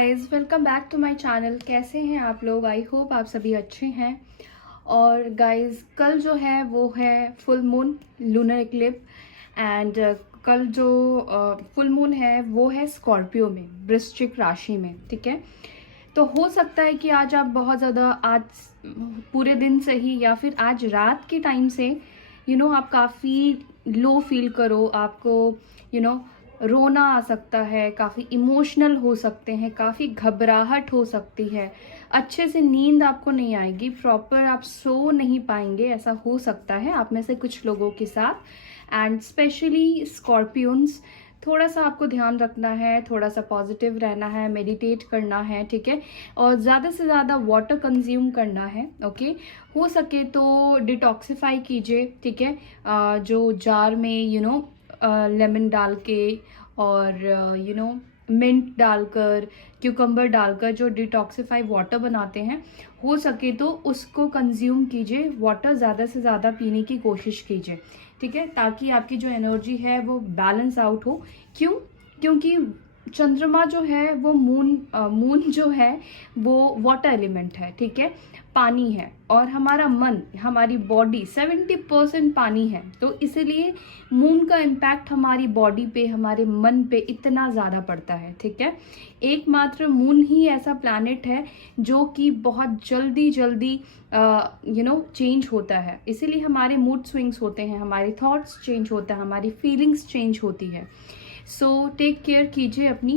Guys, welcome back to my channel. कैसे हैं आप लोग? आई होप आप सभी अच्छे हैं। और गाइस, कल जो है वो है full moon lunar Eclipse and कल जो फुल मून है वो है स्कॉर्पियो में, वृश्चिक राशि में। ठीक है, तो हो सकता है कि आज आप बहुत ज़्यादा, आज पूरे दिन से ही या फिर आज रात के टाइम से आप काफ़ी लो फील करो। आपको रोना आ सकता है, काफ़ी इमोशनल हो सकते हैं, काफ़ी घबराहट हो सकती है, अच्छे से नींद आपको नहीं आएगी, प्रॉपर आप सो नहीं पाएंगे, ऐसा हो सकता है आप में से कुछ लोगों के साथ। एंड स्पेशली स्कॉर्पियंस, थोड़ा सा आपको ध्यान रखना है, थोड़ा सा पॉजिटिव रहना है, मेडिटेट करना है। ठीक है, और ज़्यादा से ज़्यादा वाटर कंज्यूम करना है। ओके, हो सके तो डिटॉक्सिफाई कीजिए। ठीक है, जो जार में लेमन डाल के और मिंट डालकर, क्यूकम्बर डालकर जो डिटॉक्सिफाई वाटर बनाते हैं, हो सके तो उसको कंज्यूम कीजिए। वाटर ज़्यादा से ज़्यादा पीने की कोशिश कीजिए। ठीक है, ताकि आपकी जो एनर्जी है वो बैलेंस आउट हो। क्योंकि चंद्रमा जो है वो मून जो है वो वाटर एलिमेंट है। ठीक है, पानी है, और हमारा मन, हमारी बॉडी 70% पानी है। तो इसीलिए मून का इम्पैक्ट हमारी बॉडी पे, हमारे मन पे इतना ज़्यादा पड़ता है। ठीक है, एकमात्र मून ही ऐसा प्लैनेट है जो कि बहुत जल्दी चेंज होता है। इसीलिए हमारे मूड स्विंग्स होते हैं, हमारे थॉट्स चेंज होता है, हमारी फीलिंग्स चेंज होती है। सो टेक केयर कीजिए अपनी।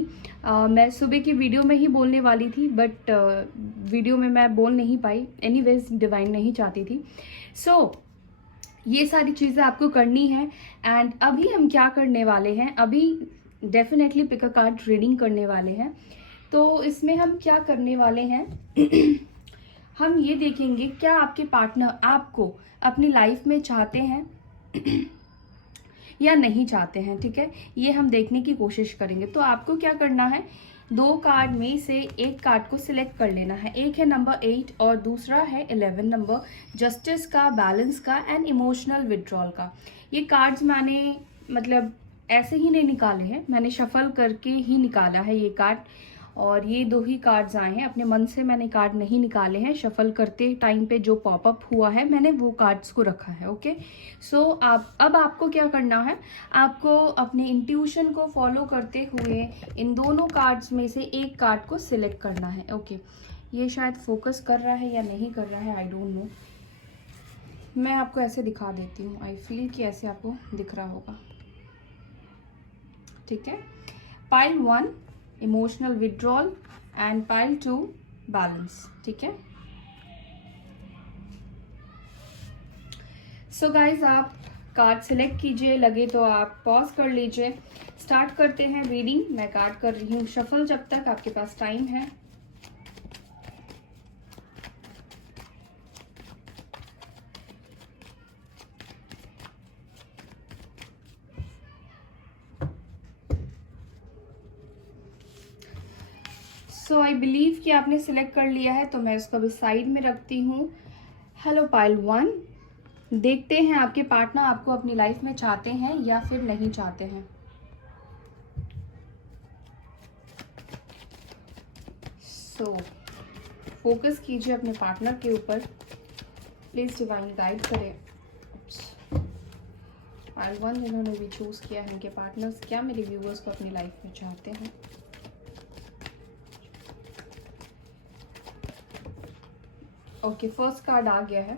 मैं सुबह की वीडियो में ही बोलने वाली थी, बट वीडियो में मैं बोल नहीं पाई। एनीवेज, डिवाइन नहीं चाहती थी। ये सारी चीज़ें आपको करनी है। एंड अभी हम क्या करने वाले हैं, अभी definitely pick a card reading करने वाले हैं। तो इसमें हम क्या करने वाले हैं हम ये देखेंगे क्या आपके पार्टनर आपको अपनी लाइफ में चाहते हैं या नहीं चाहते हैं। ठीक है, ये हम देखने की कोशिश करेंगे। तो आपको क्या करना है, 2 कार्ड में से एक कार्ड को सिलेक्ट कर लेना है। एक है नंबर 8 और दूसरा है 11 नंबर, जस्टिस का, बैलेंस का एंड इमोशनल विड्रॉल का। ये कार्ड्स मैंने मतलब ऐसे ही नहीं निकाले हैं, मैंने शफल करके ही निकाला है ये कार्ड। और ये 2 ही कार्ड्स आए हैं, अपने मन से मैंने कार्ड नहीं निकाले हैं। शफल करते टाइम पे जो पॉपअप हुआ है मैंने वो कार्ड्स को रखा है। ओके, सो अब आपको क्या करना है, आपको अपने इंट्यूशन को फॉलो करते हुए इन दोनों कार्ड्स में से एक कार्ड को सिलेक्ट करना है। ओके, ये शायद फोकस कर रहा है या नहीं कर रहा है, आई डोंट नो। मैं आपको ऐसे दिखा देती हूँ, आई फील कि ऐसे आपको दिख रहा होगा। ठीक है, pile 1 emotional withdrawal and pile 2 balance. ठीक है, सो गाइज, आप कार्ड सिलेक्ट कीजिए, लगे तो आप पॉज कर लीजिए। स्टार्ट करते हैं रीडिंग। मैं कार्ड कर रही हूँ शफल, जब तक आपके पास टाइम है। सो आई बिलीव कि आपने सिलेक्ट कर लिया है, तो मैं इसको अभी साइड में रखती हूँ। हेलो पाइल 1, देखते हैं आपके पार्टनर आपको अपनी लाइफ में चाहते हैं या फिर नहीं चाहते हैं। सो फोकस कीजिए अपने पार्टनर के ऊपर, प्लीज डिवाइन गाइड करें। पाइल 1 जिन्होंने भी चूज किया है, उनके पार्टनर्स क्या मेरे व्यूअर्स को अपनी लाइफ में चाहते हैं। ओके, फर्स्ट कार्ड आ गया है।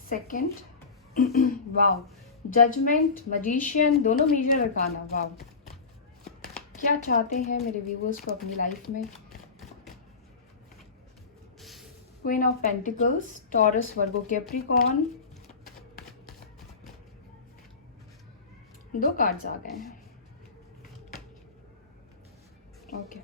सेकंड, वाओ, जजमेंट, मैजिशियन, दोनों मेजर अरकाना। वाओ, क्या चाहते हैं मेरे व्यूअर्स को अपनी लाइफ में। Queen of pentacles, Taurus, Virgo, Capricorn. 2 cards आ गए हैं। ओके,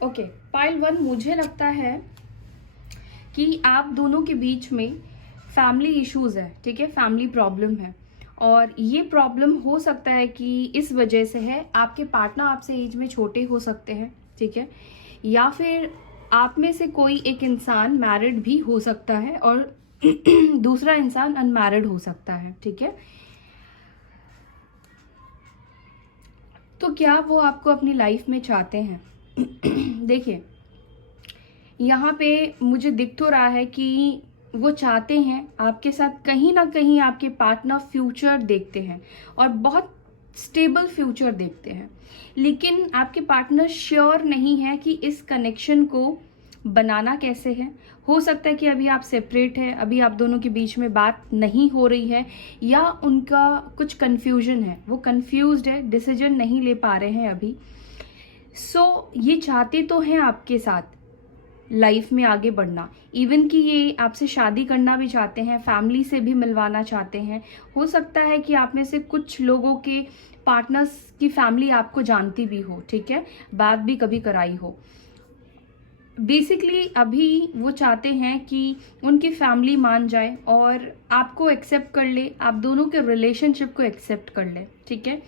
ओके, पाइल 1, मुझे लगता है कि आप दोनों के बीच में फैमिली इश्यूज है। ठीक है, फैमिली प्रॉब्लम है, और ये प्रॉब्लम हो सकता है कि इस वजह से है, आपके पार्टनर आपसे एज में छोटे हो सकते हैं। ठीक है, या फिर आप में से कोई एक इंसान मैरिड भी हो सकता है और दूसरा इंसान अनमैरिड हो सकता है, ठीक है। तो क्या वो आपको अपनी लाइफ में चाहते हैं? देखिए, यहाँ पे मुझे दिख तो रहा है कि वो चाहते हैं आपके साथ कहीं ना कहीं आपके पार्टनर फ्यूचर देखते हैं और बहुत स्टेबल फ्यूचर देखते हैं, लेकिन आपके पार्टनर श्योर नहीं है कि इस कनेक्शन को बनाना कैसे है। हो सकता है कि अभी आप सेपरेट है, अभी आप दोनों के बीच में बात नहीं हो रही है, या उनका कुछ कंफ्यूजन है, वो कंफ्यूज्ड है, डिसीजन नहीं ले पा रहे हैं अभी। ये चाहते तो हैं आपके साथ लाइफ में आगे बढ़ना, इवन कि ये आपसे शादी करना भी चाहते हैं, फैमिली से भी मिलवाना चाहते हैं। हो सकता है कि आप में से कुछ लोगों के पार्टनर्स की फैमिली आपको जानती भी हो, ठीक है, बात भी कभी कराई हो। बेसिकली अभी वो चाहते हैं कि उनकी फैमिली मान जाए और आपको एक्सेप्ट कर ले, आप दोनों के रिलेशनशिप को एक्सेप्ट कर ले, ठीक है।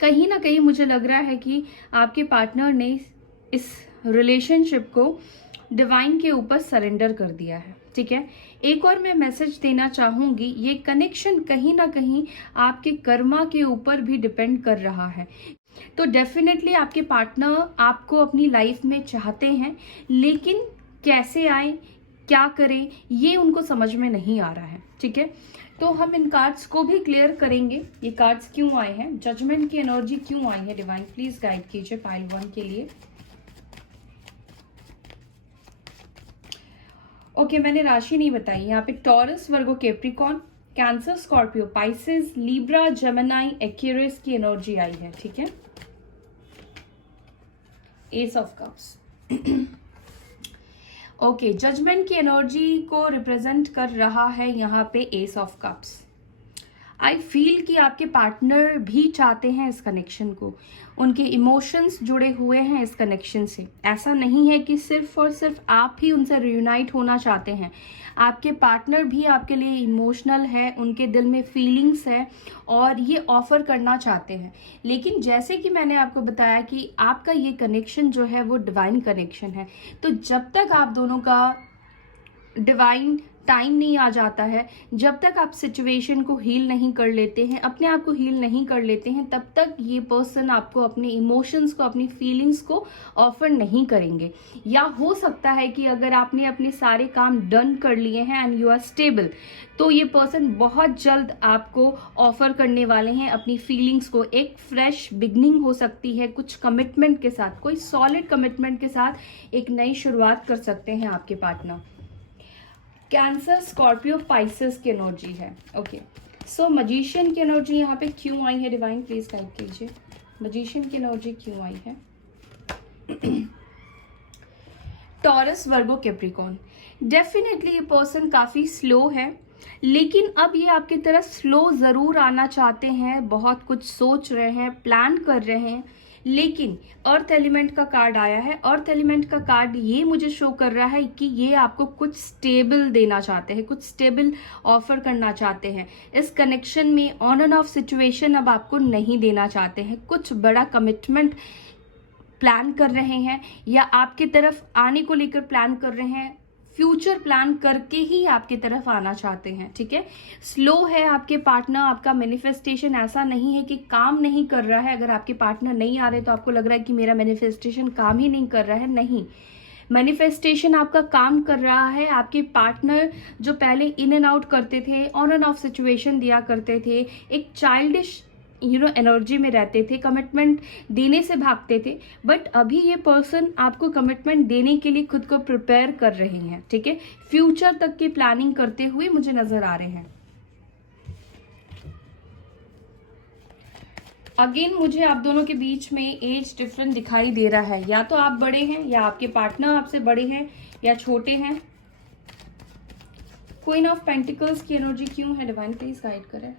कहीं ना कहीं मुझे लग रहा है कि आपके पार्टनर ने इस रिलेशनशिप को डिवाइन के ऊपर सरेंडर कर दिया है, ठीक है। एक और मैं मैसेज देना चाहूंगी, ये कनेक्शन कहीं ना कहीं आपके कर्मा के ऊपर भी डिपेंड कर रहा है। तो डेफिनेटली आपके पार्टनर आपको अपनी लाइफ में चाहते हैं, लेकिन कैसे आए, क्या करें, ये उनको समझ में नहीं आ रहा है, ठीक है। तो हम इन कार्ड्स को भी क्लियर करेंगे, ये कार्ड्स क्यों आए हैं, जजमेंट की एनर्जी क्यों आई है। डिवाइन प्लीज गाइड कीजिए पाइल 1 के लिए। ओके, मैंने राशि नहीं बताई। यहाँ पे Taurus, Virgo, Capricorn, Cancer, Scorpio, Pisces, Libra, Gemini, Aquarius की एनर्जी आई है, ठीक है। Ace of cups. Okay, judgement की एनर्जी को रिप्रेजेंट कर रहा है यहाँ पे ace of cups. I feel कि आपके पार्टनर भी चाहते हैं इस कनेक्शन को, उनके इमोशंस जुड़े हुए हैं इस कनेक्शन से। ऐसा नहीं है कि सिर्फ और सिर्फ आप ही उनसे रियूनाइट होना चाहते हैं, आपके पार्टनर भी आपके लिए इमोशनल है, उनके दिल में फीलिंग्स है और ये ऑफर करना चाहते हैं। लेकिन जैसे कि मैंने आपको बताया कि आपका ये कनेक्शन जो है वो डिवाइन कनेक्शन है, तो जब तक आप दोनों का डिवाइन टाइम नहीं आ जाता है, जब तक आप सिचुएशन को हील नहीं कर लेते हैं, अपने आप को हील नहीं कर लेते हैं, तब तक ये पर्सन आपको अपने इमोशंस को, अपनी फीलिंग्स को ऑफर नहीं करेंगे। या हो सकता है कि अगर आपने अपने सारे काम डन कर लिए हैं एंड यू आर स्टेबल, तो ये पर्सन बहुत जल्द आपको ऑफर करने वाले हैं अपनी फीलिंग्स को। एक फ्रेश बिगनिंग हो सकती है, कुछ कमिटमेंट के साथ, कोई सॉलिड कमिटमेंट के साथ एक नई शुरुआत कर सकते हैं आपके पार्टनर। कैंसर, स्कॉर्पियो, पाइसेस की एनर्जी है। ओके, सो मजिशियन की एनर्जी यहाँ पे क्यों आई है, डिवाइन प्लीज गाइड कीजिए। मजिशियन की एनर्जी क्यों आई है। Taurus, Virgo, Capricorn. डेफिनेटली ये पर्सन काफी स्लो है, लेकिन अब ये आपकी तरह स्लो जरूर आना चाहते हैं, बहुत कुछ सोच रहे हैं, प्लान कर रहे हैं। लेकिन अर्थ एलिमेंट का कार्ड आया है। अर्थ एलिमेंट का कार्ड ये मुझे शो कर रहा है कि ये आपको कुछ स्टेबल देना चाहते हैं, कुछ स्टेबल ऑफर करना चाहते हैं। इस कनेक्शन में ऑन एंड ऑफ सिचुएशन अब आपको नहीं देना चाहते हैं, कुछ बड़ा कमिटमेंट प्लान कर रहे हैं या आपकी तरफ आने को लेकर प्लान कर रहे हैं, फ्यूचर प्लान करके ही आपकी तरफ आना चाहते हैं, ठीक है। स्लो है आपके पार्टनर, आपका मैनिफेस्टेशन ऐसा नहीं है कि काम नहीं कर रहा है। अगर आपके पार्टनर नहीं आ रहे तो आपको लग रहा है कि मेरा मैनिफेस्टेशन काम ही नहीं कर रहा है, नहीं, मैनिफेस्टेशन आपका काम कर रहा है। आपके पार्टनर जो पहले इन एंड आउट करते थे, ऑन एंड ऑफ सिचुएशन दिया करते थे, एक चाइल्डिश एनर्जी में रहते थे, कमिटमेंट देने से भागते थे, बट अभी ये पर्सन आपको कमिटमेंट देने के लिए खुद को प्रिपेयर कर रहे हैं, ठीक है। फ्यूचर तक की प्लानिंग करते हुए मुझे नजर आ रहे हैं। अगेन मुझे आप दोनों के बीच में एज डिफरेंस दिखाई दे रहा है, या तो आप बड़े हैं या आपके पार्टनर आपसे बड़े हैं या छोटे हैं। क्वीन ऑफ पेंटिकल्स की एनर्जी क्यों है, डिवाइन प्लीज गाइड करें।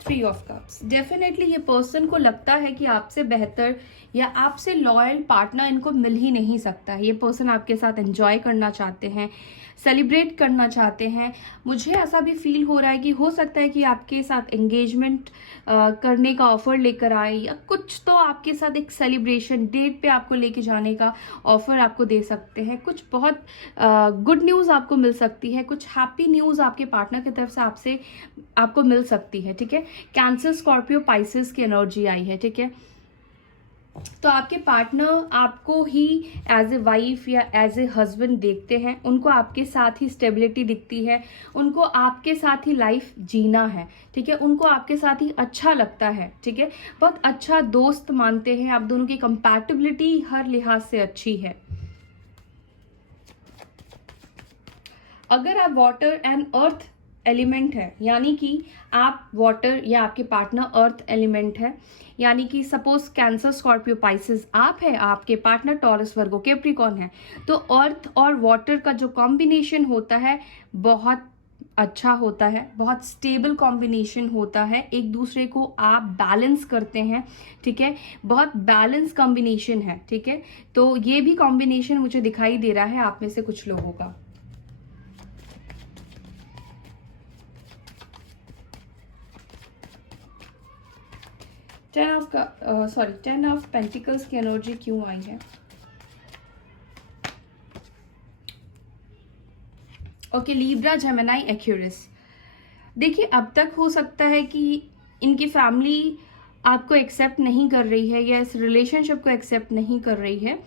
थ्री ऑफ कप्स, डेफिनेटली ये पर्सन को लगता है कि आपसे बेहतर या आपसे लॉयल पार्टनर इनको मिल ही नहीं सकता है। ये पर्सन आपके साथ एंजॉय करना चाहते हैं, सेलिब्रेट करना चाहते हैं। मुझे ऐसा भी फील हो रहा है कि हो सकता है कि आपके साथ एंगेजमेंट करने का ऑफर लेकर आए, या कुछ तो आपके साथ एक सेलिब्रेशन डेट पे आपको लेके जाने का ऑफर आपको दे सकते हैं। कुछ बहुत गुड न्यूज़ आपको मिल सकती है, कुछ हैप्पी न्यूज़ आपके पार्टनर की तरफ से आपको मिल सकती है। ठीक है, कैंसर, स्कॉर्पियो, पाइसेस की एनर्जी आई है। ठीक है, तो आपके पार्टनर आपको ही एज ए वाइफ या एज ए हस्बैंड देखते हैं, उनको आपके साथ ही स्टेबिलिटी दिखती है, उनको आपके साथ ही लाइफ जीना है। ठीक है, उनको आपके साथ ही अच्छा लगता है। ठीक है, बहुत अच्छा दोस्त मानते हैं, आप दोनों की कंपैटिबिलिटी हर लिहाज से अच्छी है। अगर आप वाटर एंड अर्थ एलिमेंट है, यानी कि आप वाटर या आपके पार्टनर अर्थ एलिमेंट है, यानी कि सपोज कैंसर, स्कॉर्पियो, पाइसेस आप है, आपके पार्टनर टॉरस, वर्गो, कैप्रिकॉर्न है, तो अर्थ और वाटर का जो कॉम्बिनेशन होता है बहुत अच्छा होता है, बहुत स्टेबल कॉम्बिनेशन होता है, एक दूसरे को आप बैलेंस करते हैं। ठीक है, बहुत बैलेंस कॉम्बिनेशन है। ठीक है, तो ये भी कॉम्बिनेशन मुझे दिखाई दे रहा है आप में से कुछ लोगों का। टेन ऑफ पेंटिकल्स की एनर्जी क्यों आई है? Okay, Libra, Gemini, Aquarius. देखिए, अब तक हो सकता है कि इनकी फैमिली आपको एक्सेप्ट नहीं कर रही है या इस रिलेशनशिप को एक्सेप्ट नहीं कर रही है,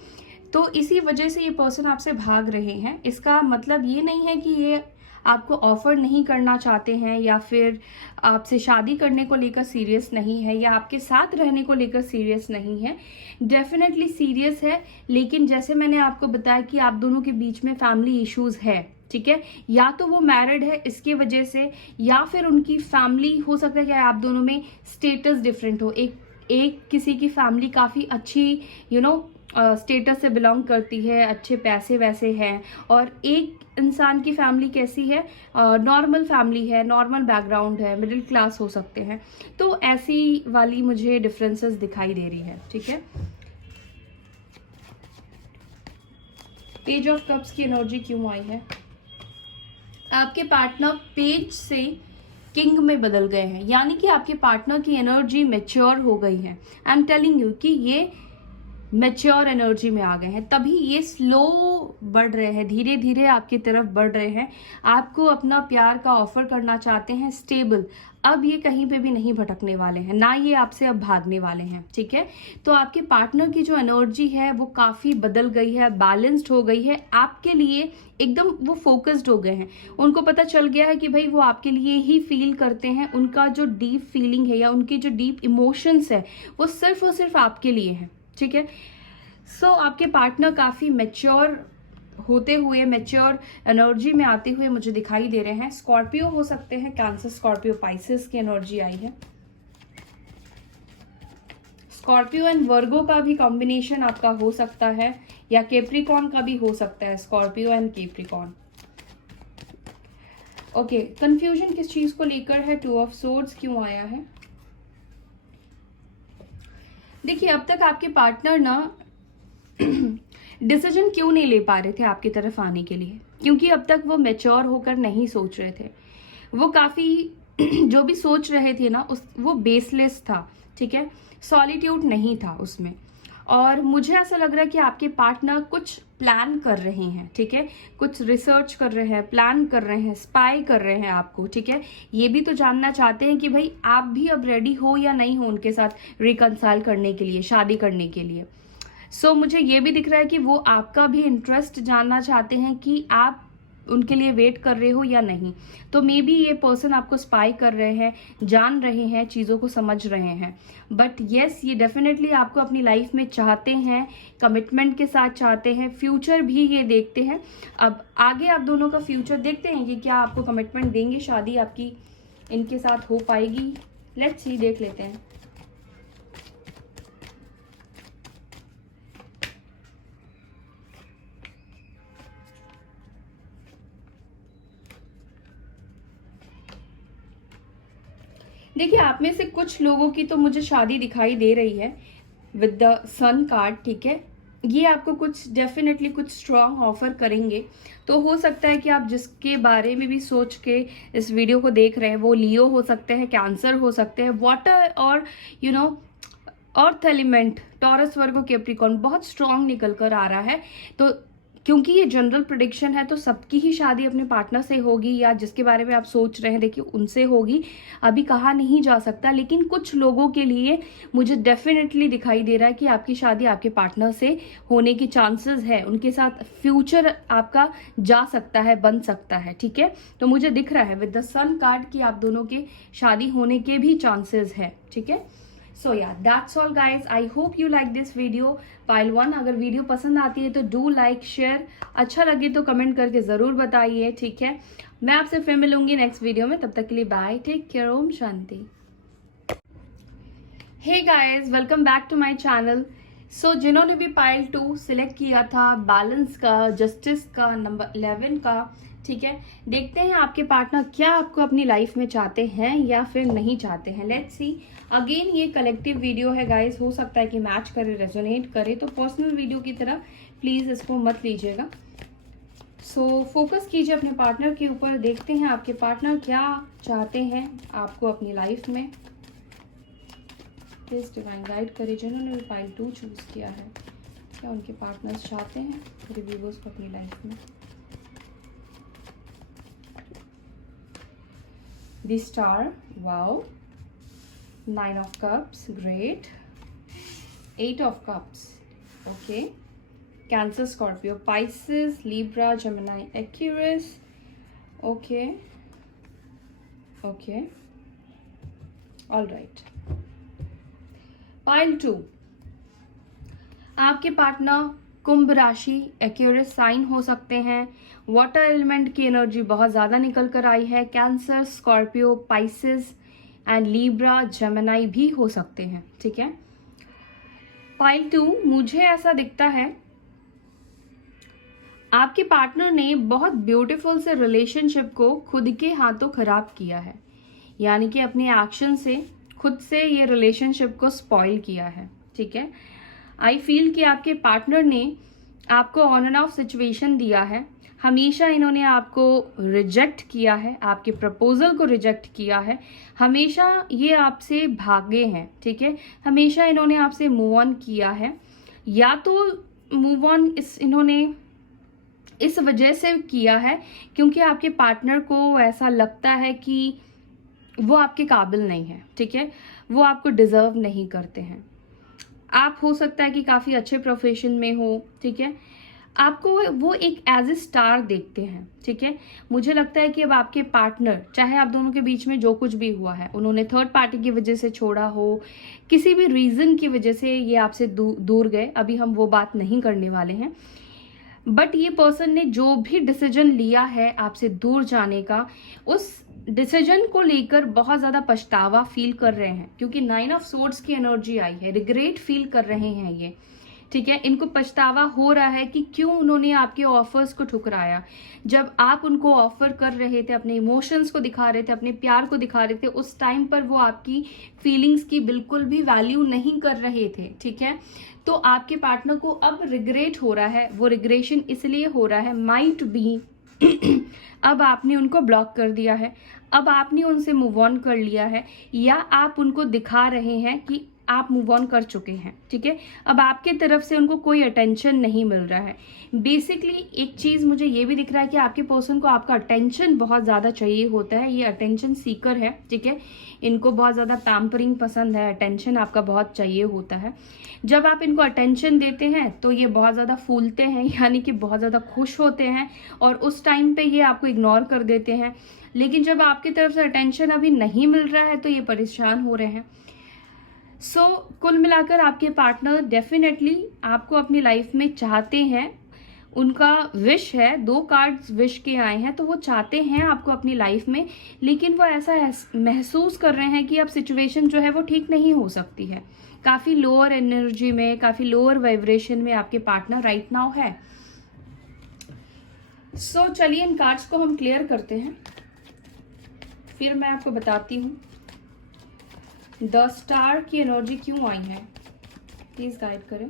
तो इसी वजह से ये पर्सन आपसे भाग रहे हैं। इसका मतलब ये नहीं है कि ये आपको ऑफर नहीं करना चाहते हैं या फिर आपसे शादी करने को लेकर सीरियस नहीं है या आपके साथ रहने को लेकर सीरियस नहीं है। डेफिनेटली सीरियस है, लेकिन जैसे मैंने आपको बताया कि आप दोनों के बीच में फैमिली इश्यूज है। ठीक है, या तो वो मैरिड है इसके वजह से, या फिर उनकी फैमिली, हो सकता है कि आप दोनों में स्टेटस डिफरेंट हो। एक किसी की फैमिली काफ़ी अच्छी स्टेटस से बिलोंग करती है, अच्छे पैसे वैसे हैं, और एक इंसान की फैमिली कैसी है, नॉर्मल फैमिली है, नॉर्मल बैकग्राउंड है, मिडिल क्लास हो सकते हैं। तो ऐसी वाली मुझे डिफरेंसेस दिखाई दे रही है। ठीक है, पेज ऑफ कप्स की एनर्जी क्यों आई है? आपके पार्टनर पेज से किंग में बदल गए हैं, यानी कि आपके पार्टनर की एनर्जी मैच्योर हो गई है। आई एम टेलिंग यू कि ये मैच्योर एनर्जी में आ गए हैं, तभी ये स्लो बढ़ रहे हैं, धीरे धीरे आपकी तरफ बढ़ रहे हैं, आपको अपना प्यार का ऑफर करना चाहते हैं, स्टेबल। अब ये कहीं पे भी नहीं भटकने वाले हैं, ना ये आपसे अब भागने वाले हैं। ठीक है, तो आपके पार्टनर की जो एनर्जी है वो काफ़ी बदल गई है, बैलेंस्ड हो गई है आपके लिए, एकदम वो फोकस्ड हो गए हैं। उनको पता चल गया है कि भाई वो आपके लिए ही फील करते हैं, उनका जो डीप फीलिंग है या उनकी जो डीप इमोशंस है वो सिर्फ और सिर्फ आपके लिए है। ठीक है, सो आपके पार्टनर काफ़ी मैच्योर होते हुए, मैच्योर एनर्जी में आते हुए मुझे दिखाई दे रहे हैं। स्कॉर्पियो हो सकते हैं, कैंसर, स्कॉर्पियो, पाइसेस की एनर्जी आई है। स्कॉर्पियो एंड वर्गो का भी कॉम्बिनेशन आपका हो सकता है, या कैप्रिकॉर्न का भी हो सकता है, Scorpio and Capricorn. Okay, confusion किस चीज को लेकर है? टू ऑफ सोर्ड्स क्यों आया है? देखिए, अब तक आपके पार्टनर ना डिसीजन क्यों नहीं ले पा रहे थे आपकी तरफ आने के लिए, क्योंकि अब तक वो मैच्योर होकर नहीं सोच रहे थे। वो काफी जो भी सोच रहे थे ना वो बेसलेस था। ठीक है, सॉलिट्यूड नहीं था उसमें। और मुझे ऐसा लग रहा है कि आपके पार्टनर कुछ प्लान कर रहे हैं। ठीक है, कुछ रिसर्च कर रहे हैं, प्लान कर रहे हैं, स्पाई कर रहे हैं आपको। ठीक है, ये भी तो जानना चाहते हैं कि भाई आप भी अब रेडी हो या नहीं हो उनके साथ रिकंसाइल करने के लिए, शादी करने के लिए। सो मुझे ये भी दिख रहा है कि वो आपका भी इंटरेस्ट जानना चाहते हैं कि आप उनके लिए वेट कर रहे हो या नहीं। तो मे बी ये पर्सन आपको स्पाई कर रहे हैं, जान रहे हैं, चीज़ों को समझ रहे हैं। बट येस, ये डेफिनेटली आपको अपनी लाइफ में चाहते हैं, कमिटमेंट के साथ चाहते हैं, फ्यूचर भी ये देखते हैं। अब आगे आप दोनों का फ्यूचर देखते हैं कि क्या आपको कमिटमेंट देंगे, शादी आपकी इनके साथ हो पाएगी। लेट्स सी, देख लेते हैं। देखिए, आप में से कुछ लोगों की तो मुझे शादी दिखाई दे रही है विद द सन कार्ड, ठीक है। ये आपको कुछ डेफिनेटली कुछ स्ट्रांग ऑफर करेंगे। तो हो सकता है कि आप जिसके बारे में भी सोच के इस वीडियो को देख रहे हैं वो लियो हो सकते हैं, कैंसर हो सकते हैं, वाटर और earth element, taurus, Virgo, Capricorn बहुत स्ट्रांग निकल कर आ रहा है। तो क्योंकि ये जनरल प्रेडिक्शन है तो सबकी ही शादी अपने पार्टनर से होगी या जिसके बारे में आप सोच रहे हैं देखिए उनसे होगी, अभी कहा नहीं जा सकता। लेकिन कुछ लोगों के लिए मुझे डेफिनेटली दिखाई दे रहा है कि आपकी शादी आपके पार्टनर से होने की चांसेस है, उनके साथ फ्यूचर आपका जा सकता है, बन सकता है, ठीक है। तो मुझे दिख रहा है विद द सन कार्ड कि आप दोनों के शादी होने के भी चांसेस है, ठीक है। सो या that's all guys, I hope you like this video pile 1। अगर वीडियो पसंद आती है तो डू लाइक शेयर, अच्छा लगे तो कमेंट करके ज़रूर बताइए, ठीक है। मैं आपसे फिर मिलूंगी नेक्स्ट वीडियो में, तब तक के लिए बाय, टेक केयर, ओम शांति। Hey guys, welcome back to my channel. So जिन्होंने भी पाइल 2 सिलेक्ट किया था, बैलेंस का, जस्टिस का, नंबर 11 का, ठीक है, देखते हैं आपके पार्टनर क्या आपको अपनी लाइफ में चाहते हैं या फिर नहीं चाहते हैं। Let's see. अगेन ये कलेक्टिव वीडियो है गाइस, हो सकता है कि मैच करे, रेजोनेट करे, तो पर्सनल वीडियो की तरह प्लीज़ इसको मत लीजिएगा। सो फोकस कीजिए अपने पार्टनर के ऊपर, देखते हैं आपके पार्टनर क्या चाहते हैं आपको अपनी लाइफ में। प्लीज डिवाइन गाइड करिए जिन्होंने पाइल 2 चूज किया है, क्या उनके पार्टनर्स चाहते हैं रिव्यूअर्स को अपनी लाइफ में। The star, wow. 9 of cups, great. 8 of cups, okay. Cancer, Scorpio, Pisces, Libra, Gemini, Aquarius, okay, okay, all right. Pile 2, आपके पार्टनर कुंभ राशि, एक्यूरियस साइन हो सकते हैं, वाटर एलिमेंट की एनर्जी बहुत ज़्यादा निकल कर आई है, cancer, Scorpio, Pisces and Libra, Gemini भी हो सकते हैं, ठीक है। पाइल 2, मुझे ऐसा दिखता है आपके पार्टनर ने बहुत ब्यूटीफुल से रिलेशनशिप को खुद के हाथों खराब किया है, यानी कि अपने एक्शन से खुद से ये रिलेशनशिप को स्पॉइल किया है, ठीक है। आई फील कि आपके पार्टनर ने आपको ऑन एंड ऑफ सिचुएशन दिया है, हमेशा इन्होंने आपको रिजेक्ट किया है, आपके प्रपोजल को रिजेक्ट किया है, हमेशा ये आपसे भागे हैं, ठीक है। हमेशा इन्होंने आपसे मूव ऑन किया है, या तो मूव ऑन इन्होंने इस वजह से किया है क्योंकि आपके पार्टनर को ऐसा लगता है कि वो आपके काबिल नहीं है, ठीक है, वो आपको डिजर्व नहीं करते हैं। आप हो सकता है कि काफ़ी अच्छे प्रोफेशन में हो, ठीक है, आपको वो एक एज ए स्टार देखते हैं, ठीक है। मुझे लगता है कि अब आपके पार्टनर, चाहे आप दोनों के बीच में जो कुछ भी हुआ है, उन्होंने थर्ड पार्टी की वजह से छोड़ा हो, किसी भी रीज़न की वजह से ये आपसे दूर गए, अभी हम वो बात नहीं करने वाले हैं, बट ये पर्सन ने जो भी डिसीजन लिया है आपसे दूर जाने का, उस डिसीजन को लेकर बहुत ज़्यादा पछतावा फील कर रहे हैं, क्योंकि 9 ऑफ सोर्ड्स की एनर्जी आई है, रिग्रेट फील कर रहे हैं ये, ठीक है। इनको पछतावा हो रहा है कि क्यों उन्होंने आपके ऑफर्स को ठुकराया। जब आप उनको ऑफर कर रहे थे, अपने इमोशंस को दिखा रहे थे, अपने प्यार को दिखा रहे थे, उस टाइम पर वो आपकी फीलिंग्स की बिल्कुल भी वैल्यू नहीं कर रहे थे, ठीक है। तो आपके पार्टनर को अब रिग्रेट हो रहा है, वो रिग्रेशन इसलिए हो रहा है, माइट बी अब आपने उनको ब्लॉक कर दिया है, अब आपने उनसे मूव ऑन कर लिया है, या आप उनको दिखा रहे हैं कि आप मूव ऑन कर चुके हैं, ठीक है। अब आपके तरफ से उनको कोई अटेंशन नहीं मिल रहा है। बेसिकली एक चीज़ मुझे ये भी दिख रहा है कि आपके पर्सन को आपका अटेंशन बहुत ज़्यादा चाहिए होता है, ये अटेंशन सीकर है, ठीक है। इनको बहुत ज़्यादा पैम्परिंग पसंद है, अटेंशन आपका बहुत चाहिए होता है। जब आप इनको अटेंशन देते हैं तो ये बहुत ज़्यादा फूलते हैं, यानी कि बहुत ज़्यादा खुश होते हैं, और उस टाइम पे ये आपको इग्नोर कर देते हैं। लेकिन जब आपकी तरफ से अटेंशन अभी नहीं मिल रहा है तो ये परेशान हो रहे हैं। सो कुल मिलाकर आपके पार्टनर डेफिनेटली आपको अपनी लाइफ में चाहते हैं, उनका विश है, 2 कार्ड्स विश के आए हैं, तो वो चाहते हैं आपको अपनी लाइफ में, लेकिन वो ऐसा महसूस कर रहे हैं कि अब सिचुएशन जो है वो ठीक नहीं हो सकती है। काफ़ी लोअर एनर्जी में, काफ़ी लोअर वाइब्रेशन में आपके पार्टनर राइट नाउ है। सो चलिए इन कार्ड्स को हम क्लियर करते हैं, फिर मैं आपको बताती हूँ द स्टार की एनर्जी क्यों आई है, प्लीज गाइड करें।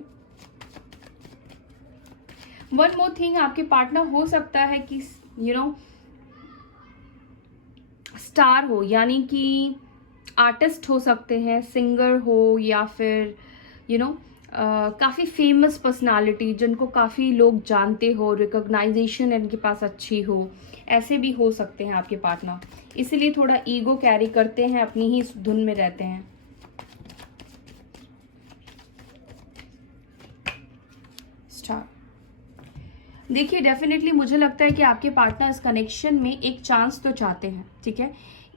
वन मोर थिंग, आपके पार्टनर हो सकता है कि स्टार हो, यानी कि आर्टिस्ट हो सकते हैं, सिंगर हो, या फिर काफ़ी फेमस पर्सनालिटी जिनको काफ़ी लोग जानते हो, रिकॉग्नाइजेशन इनके पास अच्छी हो, ऐसे भी हो सकते हैं आपके पार्टनर। इसीलिए थोड़ा ईगो कैरी करते हैं, अपनी ही धुन में रहते हैं। स्टार, देखिए डेफिनेटली मुझे लगता है कि आपके पार्टनर इस कनेक्शन में एक चांस तो चाहते हैं, ठीक है।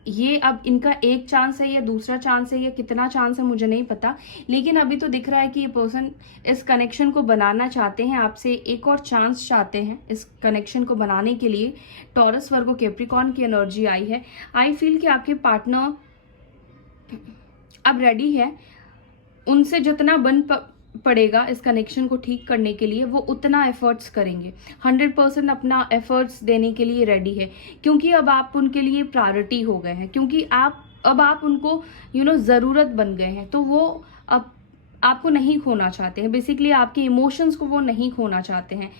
ये अब इनका एक चांस है या दूसरा चांस है या कितना चांस है मुझे नहीं पता, लेकिन अभी तो दिख रहा है कि ये पर्सन इस कनेक्शन को बनाना चाहते हैं, आपसे एक और चांस चाहते हैं इस कनेक्शन को बनाने के लिए। टॉरस, वर्गो, कैप्रिकॉर्न की एनर्जी आई है। आई फील कि आपके पार्टनर अब रेडी है, उनसे जितना पड़ेगा इस कनेक्शन को ठीक करने के लिए वो उतना एफर्ट्स करेंगे, 100% अपना एफर्ट्स देने के लिए रेडी है, क्योंकि अब आप उनके लिए प्रायोरिटी हो गए हैं, क्योंकि अब आप उनको ज़रूरत बन गए हैं। तो वो अब आपको नहीं खोना चाहते हैं, बेसिकली आपके इमोशंस को वो नहीं खोना चाहते हैं।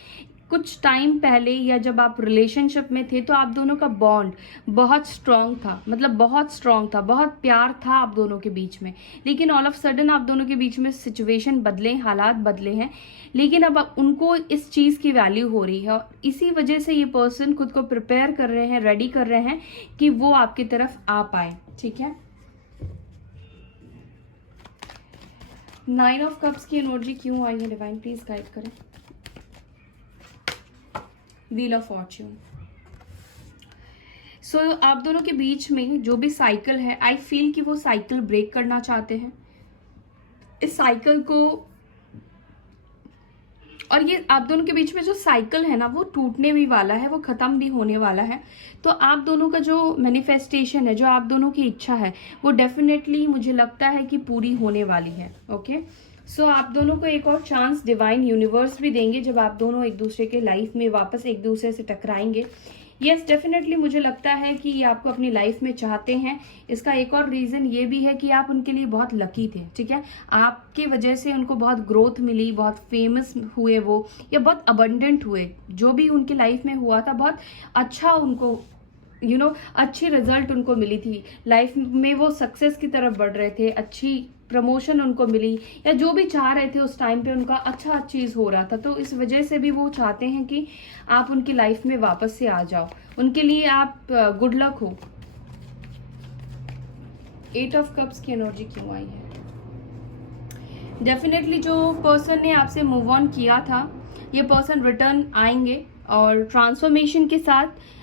कुछ टाइम पहले या जब आप रिलेशनशिप में थे तो आप दोनों का बॉन्ड बहुत स्ट्रांग था, मतलब बहुत स्ट्रांग था, बहुत प्यार था आप दोनों के बीच में। लेकिन ऑल ऑफ सडन आप दोनों के बीच में सिचुएशन बदले, हालात बदले हैं, लेकिन अब उनको इस चीज़ की वैल्यू हो रही है और इसी वजह से ये पर्सन खुद को प्रिपेयर कर रहे हैं, रेडी कर रहे हैं कि वो आपकी तरफ आ पाए, ठीक है। 9 ऑफ कप्स की एनर्जी क्यों आई है डिवाइन, प्लीज गाइड करें। Wheel of fortune. सो आप दोनों के बीच में जो भी साइकिल है, आई फील कि वो साइकिल ब्रेक करना चाहते हैं, इस साइकिल को। और ये आप दोनों के बीच में जो साइकिल है ना, वो टूटने भी वाला है, वो खत्म भी होने वाला है। तो आप दोनों का जो मैनिफेस्टेशन है, जो आप दोनों की इच्छा है, वो डेफिनेटली मुझे लगता है कि पूरी होने वाली है। ओके, सो आप दोनों को एक और चांस डिवाइन यूनिवर्स भी देंगे जब आप दोनों एक दूसरे के लाइफ में वापस एक दूसरे से टकराएंगे। यस, डेफिनेटली मुझे लगता है कि ये आपको अपनी लाइफ में चाहते हैं। इसका एक और रीज़न ये भी है कि आप उनके लिए बहुत लकी थे, ठीक है। आपकी वजह से उनको बहुत ग्रोथ मिली, बहुत फेमस हुए वो, या बहुत अबंडेंट हुए। जो भी उनकी लाइफ में हुआ था बहुत अच्छा उनको अच्छी रिजल्ट उनको मिली थी लाइफ में, वो सक्सेस की तरफ बढ़ रहे थे, अच्छी प्रमोशन उनको मिली, या जो भी चाह रहे थे उस टाइम पे उनका अच्छा चीज़ हो रहा था। तो इस वजह से भी वो चाहते हैं कि आप उनकी लाइफ में वापस से आ जाओ, उनके लिए आप गुड लक हो। 8 ऑफ कप्स की एनर्जी क्यों आई है? डेफिनेटली जो पर्सन ने आपसे मूव ऑन किया था, ये पर्सन रिटर्न आएंगे और ट्रांसफॉर्मेशन के साथ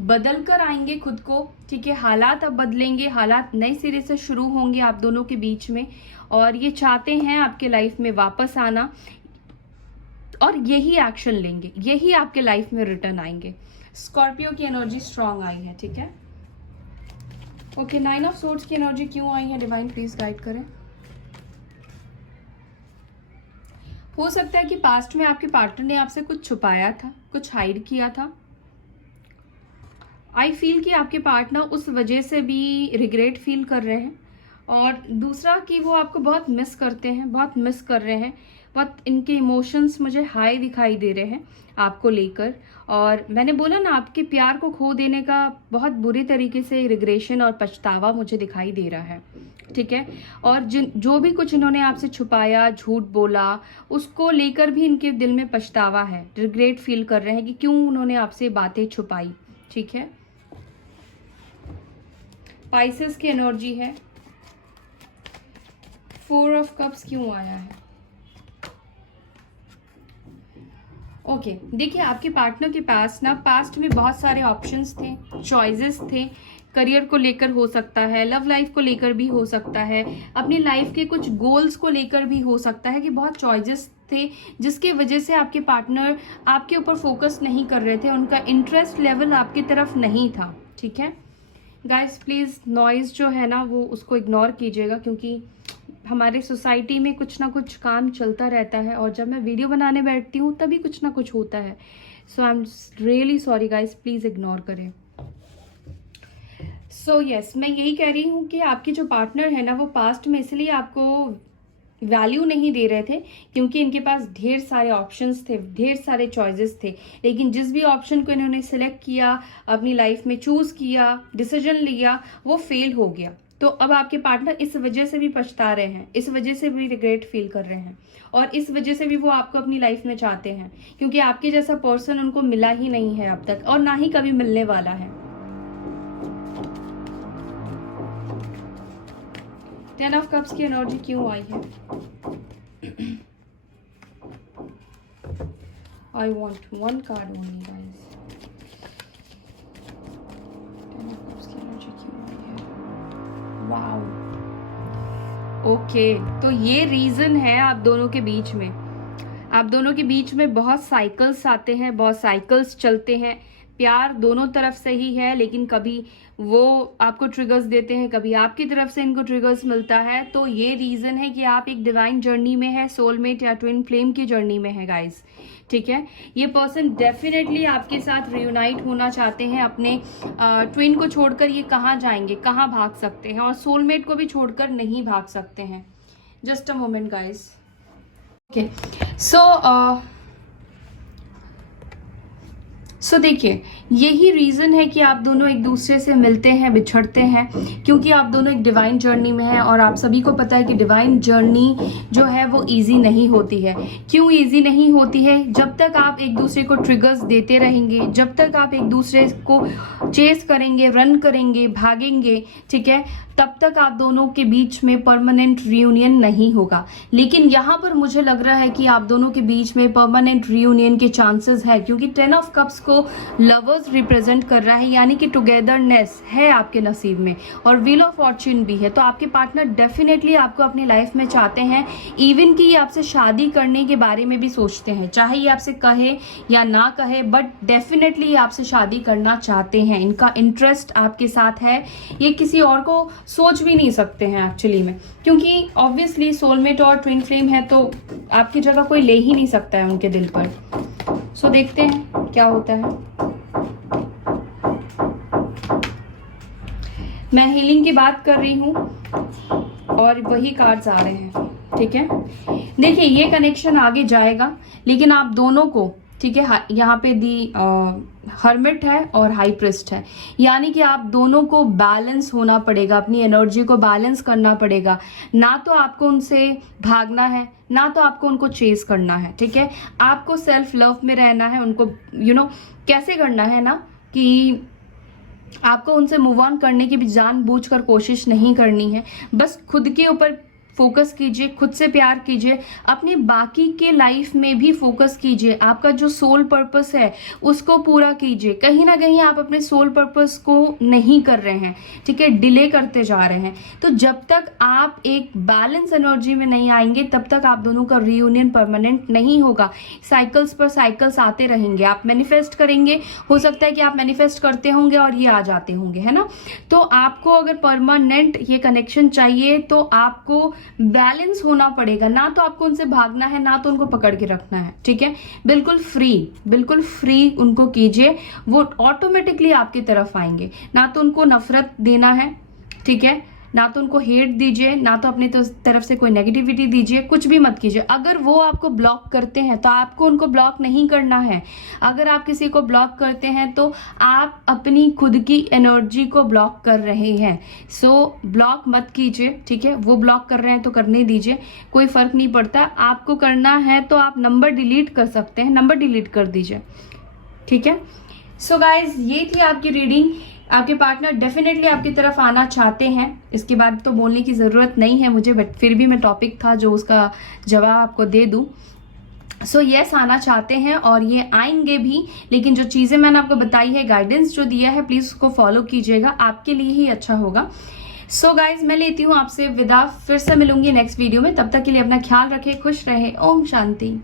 बदल कर आएंगे खुद को, ठीक है। हालात अब बदलेंगे, हालात नए सिरे से शुरू होंगे आप दोनों के बीच में, और ये चाहते हैं आपके लाइफ में वापस आना, और यही एक्शन लेंगे, यही आपके लाइफ में रिटर्न आएंगे। स्कॉर्पियो की एनर्जी स्ट्रांग आई है, ठीक है। ओके, 9 ऑफ सोर्ड्स की एनर्जी क्यों आई है डिवाइन, प्लीज गाइड करें। हो सकता है कि पास्ट में आपके पार्टनर ने आपसे कुछ छुपाया था, कुछ हाइड किया था। आई फील कि आपके पार्टनर उस वजह से भी रिग्रेट फील कर रहे हैं, और दूसरा कि वो आपको बहुत मिस करते हैं, बहुत मिस कर रहे हैं, बहुत इनके इमोशंस मुझे हाई दिखाई दे रहे हैं आपको लेकर। और मैंने बोला ना, आपके प्यार को खो देने का बहुत बुरी तरीके से रिग्रेशन और पछतावा मुझे दिखाई दे रहा है, ठीक है। और जो भी कुछ इन्होंने आपसे छुपाया, झूठ बोला, उसको लेकर भी इनके दिल में पछतावा है, रिग्रेट फील कर रहे हैं कि क्यों उन्होंने आपसे बातें छुपाई, ठीक है। पाइसेस की एनर्जी है। 4 ऑफ कप्स क्यों आया है? ओके, देखिए आपके पार्टनर के पास ना पास्ट में बहुत सारे ऑप्शंस थे, चॉइसेस थे। करियर को लेकर हो सकता है, लव लाइफ को लेकर भी हो सकता है, अपनी लाइफ के कुछ गोल्स को लेकर भी हो सकता है कि बहुत चॉइसेस थे, जिसके वजह से आपके पार्टनर आपके ऊपर फोकस नहीं कर रहे थे, उनका इंटरेस्ट लेवल आपकी तरफ नहीं था, ठीक है। गाइस प्लीज़ नॉइज़ जो है ना वो उसको इग्नोर कीजिएगा, क्योंकि हमारे सोसाइटी में कुछ ना कुछ काम चलता रहता है, और जब मैं वीडियो बनाने बैठती हूँ तभी कुछ ना कुछ होता है। So I am really sorry guys, please ignore करें। सो यस, मैं यही कह रही हूँ कि आपकी जो पार्टनर है ना, वो पास्ट में इसलिए आपको वैल्यू नहीं दे रहे थे क्योंकि इनके पास ढेर सारे ऑप्शंस थे, ढेर सारे चॉइसेस थे, लेकिन जिस भी ऑप्शन को इन्होंने सिलेक्ट किया, अपनी लाइफ में चूज किया, डिसीजन लिया, वो फेल हो गया। तो अब आपके पार्टनर इस वजह से भी पछता रहे हैं, इस वजह से भी रिग्रेट फील कर रहे हैं, और इस वजह से भी वो आपको अपनी लाइफ में चाहते हैं, क्योंकि आपके जैसा पर्सन उनको मिला ही नहीं है अब तक, और ना ही कभी मिलने वाला है। 10 ऑफ कप्स की एनर्जी क्यों आई है? I want one card only guys. 10 of cups की एनर्जी क्यों आई है? वाओ, ओके, तो ये रीजन है आप दोनों के बीच में। आप दोनों के बीच में बहुत साइकिल्स आते हैं, बहुत साइकिल्स चलते हैं। प्यार दोनों तरफ से ही है, लेकिन कभी वो आपको ट्रिगर्स देते हैं, कभी आपकी तरफ से इनको ट्रिगर्स मिलता है। तो ये रीजन है कि आप एक डिवाइन जर्नी में है, सोलमेट या ट्विन फ्लेम की जर्नी में है गाइस, ठीक है। ये पर्सन डेफिनेटली आपके साथ रियूनाइट होना चाहते हैं। अपने ट्विन को छोड़कर ये कहाँ जाएंगे, कहाँ भाग सकते हैं, और सोलमेट को भी छोड़कर नहीं भाग सकते हैं। Just a moment guys. Okay, so देखिए, यही रीज़न है कि आप दोनों एक दूसरे से मिलते हैं, बिछड़ते हैं, क्योंकि आप दोनों एक डिवाइन जर्नी में हैं। और आप सभी को पता है कि डिवाइन जर्नी जो है वो इजी नहीं होती है। क्यों इजी नहीं होती है? जब तक आप एक दूसरे को ट्रिगर्स देते रहेंगे, जब तक आप एक दूसरे को चेस करेंगे, रन करेंगे, भागेंगे, ठीक है, तब तक आप दोनों के बीच में परमानेंट रियूनियन नहीं होगा। लेकिन यहाँ पर मुझे लग रहा है कि आप दोनों के बीच में परमानेंट रियूनियन के चांसेस है, क्योंकि 10 ऑफ कप्स को लवर्स रिप्रेजेंट कर रहा है, यानी कि टुगेदरनेस है आपके नसीब में, और व्हील ऑफ फॉर्च्यून भी है। तो आपके पार्टनर डेफिनेटली आपको अपनी लाइफ में चाहते हैं। इवन कि ये आपसे शादी करने के बारे में भी सोचते हैं, चाहे ये आपसे कहे या ना कहे, बट डेफिनेटली ये आपसे शादी करना चाहते हैं। इनका इंटरेस्ट आपके साथ है, ये किसी और को सोच भी नहीं सकते हैं एक्चुअली में, क्योंकि ऑब्वियसली सोलमेट और ट्विन फ्लेम है, तो आपकी जगह कोई ले ही नहीं सकता है उनके दिल पर। सो देखते हैं क्या होता है। मैं हीलिंग की बात कर रही हूँ और वही कार्ड्स आ रहे हैं, ठीक है। देखिए, ये कनेक्शन आगे जाएगा, लेकिन आप दोनों को, ठीक है, यहाँ पे दी हर्मिट है और हाई प्रिस्ट है, यानी कि आप दोनों को बैलेंस होना पड़ेगा, अपनी एनर्जी को बैलेंस करना पड़ेगा। ना तो आपको उनसे भागना है, ना तो आपको उनको चेस करना है, ठीक है। आपको सेल्फ लव में रहना है। उनको कैसे करना है ना, कि आपको उनसे मूव ऑन करने की भी जानबूझकर कोशिश नहीं करनी है। बस खुद के ऊपर फोकस कीजिए, खुद से प्यार कीजिए, अपनी बाकी के लाइफ में भी फोकस कीजिए। आपका जो सोल पर्पस है उसको पूरा कीजिए। कहीं ना कहीं आप अपने सोल पर्पस को नहीं कर रहे हैं, ठीक है, डिले करते जा रहे हैं। तो जब तक आप एक बैलेंस एनर्जी में नहीं आएंगे, तब तक आप दोनों का रियूनियन परमानेंट नहीं होगा। साइकिल्स पर साइकिल्स आते रहेंगे। आप मैनिफेस्ट करेंगे, हो सकता है कि आप मैनिफेस्ट करते होंगे और ये आ जाते होंगे, है ना। तो आपको अगर परमानेंट ये कनेक्शन चाहिए, तो आपको बैलेंस होना पड़ेगा। ना तो आपको उनसे भागना है, ना तो उनको पकड़ के रखना है, ठीक है। बिल्कुल फ्री उनको कीजिए, वो ऑटोमेटिकली आपकी तरफ आएंगे। ना तो उनको नफरत देना है, ठीक है, ना तो उनको हेट दीजिए, ना तो अपनी तरफ से कोई नेगेटिविटी दीजिए, कुछ भी मत कीजिए। अगर वो आपको ब्लॉक करते हैं तो आपको उनको ब्लॉक नहीं करना है। अगर आप किसी को ब्लॉक करते हैं तो आप अपनी खुद की एनर्जी को ब्लॉक कर रहे हैं। सो ब्लॉक मत कीजिए, ठीक है। वो ब्लॉक कर रहे हैं तो करने दीजिए, कोई फर्क नहीं पड़ता। आपको करना है तो आप नंबर डिलीट कर सकते हैं, नंबर डिलीट कर दीजिए, ठीक है। सो गाइज, ये थी आपकी रीडिंग। आपके पार्टनर डेफिनेटली आपकी तरफ आना चाहते हैं, इसके बाद तो बोलने की ज़रूरत नहीं है मुझे, बट फिर भी मैं टॉपिक था जो उसका जवाब आपको दे दूं। सो यस, आना चाहते हैं और ये आएंगे भी, लेकिन जो चीज़ें मैंने आपको बताई है, गाइडेंस जो दिया है, प्लीज़ उसको फॉलो कीजिएगा, आपके लिए ही अच्छा होगा। सो गाइज, मैं लेती हूँ आपसे विदा, फिर से मिलूंगी नेक्स्ट वीडियो में। तब तक के लिए अपना ख्याल रखें, खुश रहें। ओम शांति।